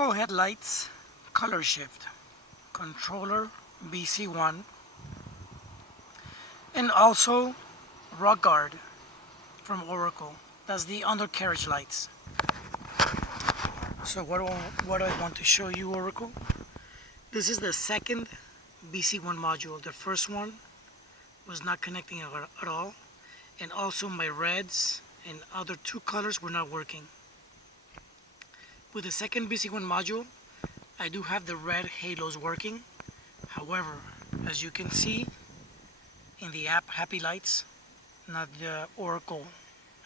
Oracle Headlights color shift controller BC1, and also rock guard from Oracle. That's the undercarriage lights. So what I want to show you, Oracle, this is the second BC1 module. The first one was not connecting at all, and also my reds and other two colors were not working. With the second BC1 module, I do have the red halos working. However, as you can see in the app Happy Lights, not the Oracle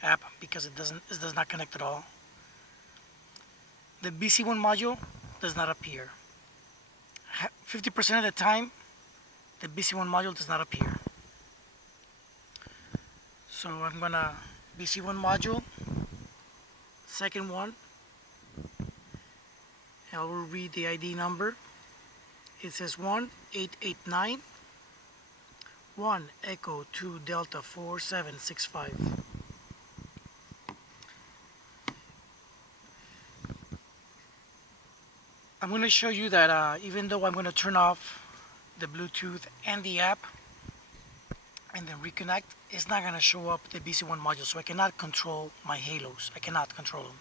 app, because it does not connect at all, the BC1 module does not appear. 50% of the time, the BC1 module does not appear. So I'm gonna BC1 module, second one, and I will read the ID number. It says 1889 1 Echo 2 Delta 4765. I'm going to show you that even though I'm going to turn off the Bluetooth and the app and then reconnect, it's not going to show up the BC1 module, so I cannot control my halos. I cannot control them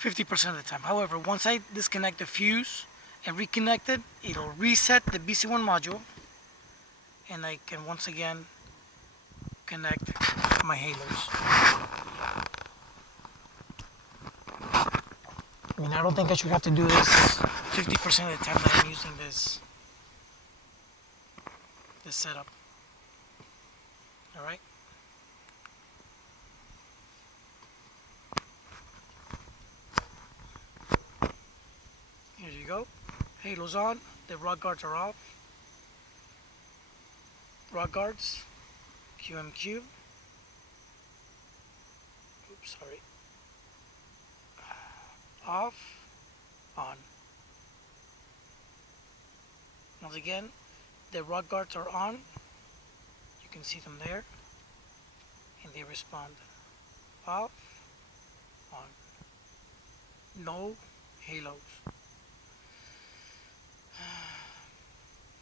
50% of the time. However, once I disconnect the fuse and reconnect it, it'll reset the BC1 module, and I can once again connect my halos. I mean, I don't think I should have to do this 50% of the time that I'm using this setup. Alright? Here you go. Halos on. The rock guards are off. Rock guards. QMQ. Oops, sorry. Off. On. Once again, the rock guards are on. You can see them there. And they respond. Off. On. No halos.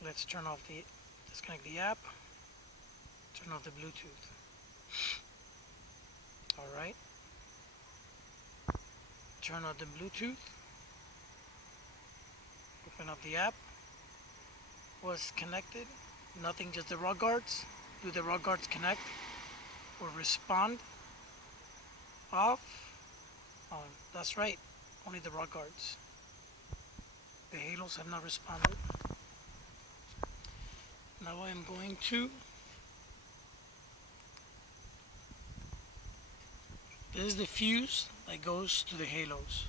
Let's disconnect the app, turn off the Bluetooth. Alright. Turn on the Bluetooth. Open up the app. Was connected. Nothing, just the rock guards. Do the rock guards connect or respond? Off. On. That's right. Only the rock guards. The halos have not responded. Now I am going to, this is the fuse that goes to the halos.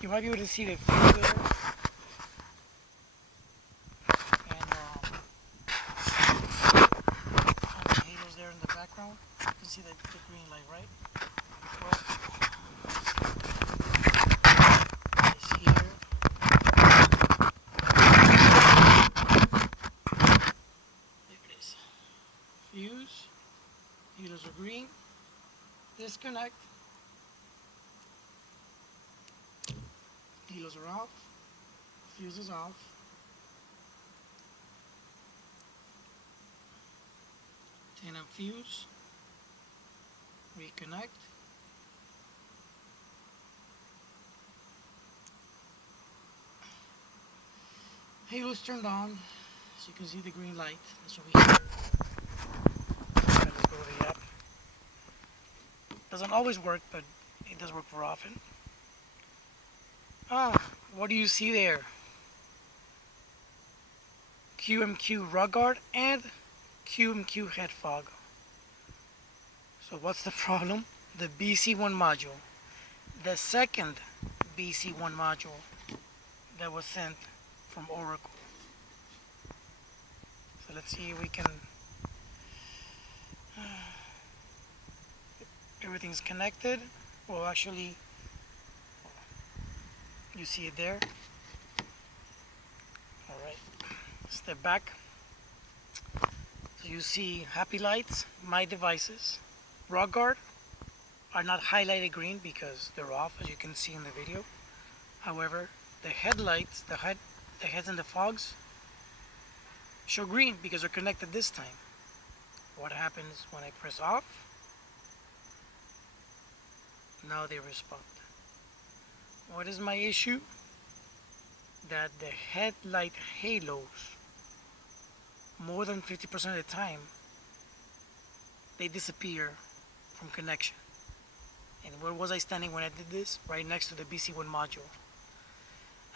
You might be able to see the fuse there. And the halos there in the background. You can see the green light, right? Well, it's here. Fuse, halos are green, disconnect, halos are off, fuse is off, turn on fuse, reconnect, halos turned on, so you can see the green light. That's what we have. Let's go to the app. Doesn't always work, but it does work more often. What do you see there? QMQ rock guard and QMQ head fog. So what's the problem? The BC1 module, the second BC1 module that was sent from Oracle. So let's see if we can. Everything's connected. Well, actually, you see it there. Alright, step back. So you see Happy Lights, My Devices, rock guard, are not highlighted green because they're off, as you can see in the video. However, the headlights, the heads and the fogs show green because they're connected this time. What happens when I press off? Now they respond. What is my issue? That the headlight halos, more than 50% of the time, they disappear from connection. And where was I standing when I did this? Right next to the BC1 module.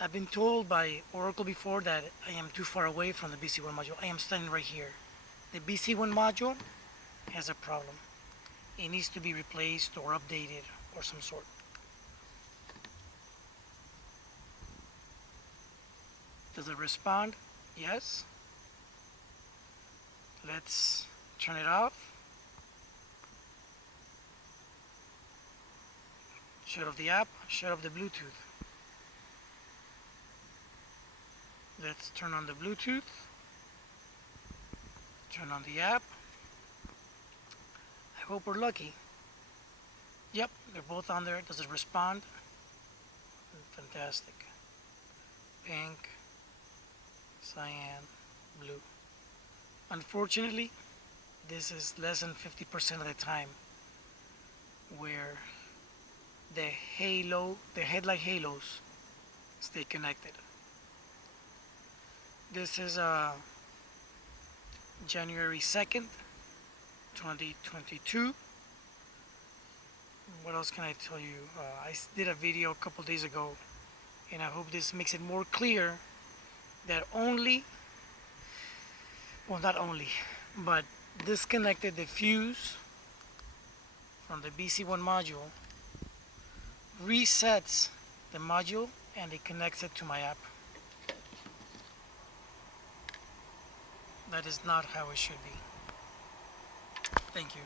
I've been told by Oracle before that I am too far away from the BC1 module. I am standing right here. The BC1 module has a problem. It needs to be replaced or updated or some sort. Does it respond? Yes. Let's turn it off. Shut off the app, shut off the Bluetooth. Let's turn on the Bluetooth. Turn on the app. I hope we're lucky. Yep, they're both on there. Does it respond? Fantastic. Pink, cyan, blue. Unfortunately, this is less than 50% of the time where the headlight halos stay connected. This is January 2nd, 2022. What else can I tell you? I did a video a couple days ago, and I hope this makes it more clear that not only, but disconnected the fuse from the BC1 module, resets the module, and it connects it to my app. That is not how it should be. Thank you.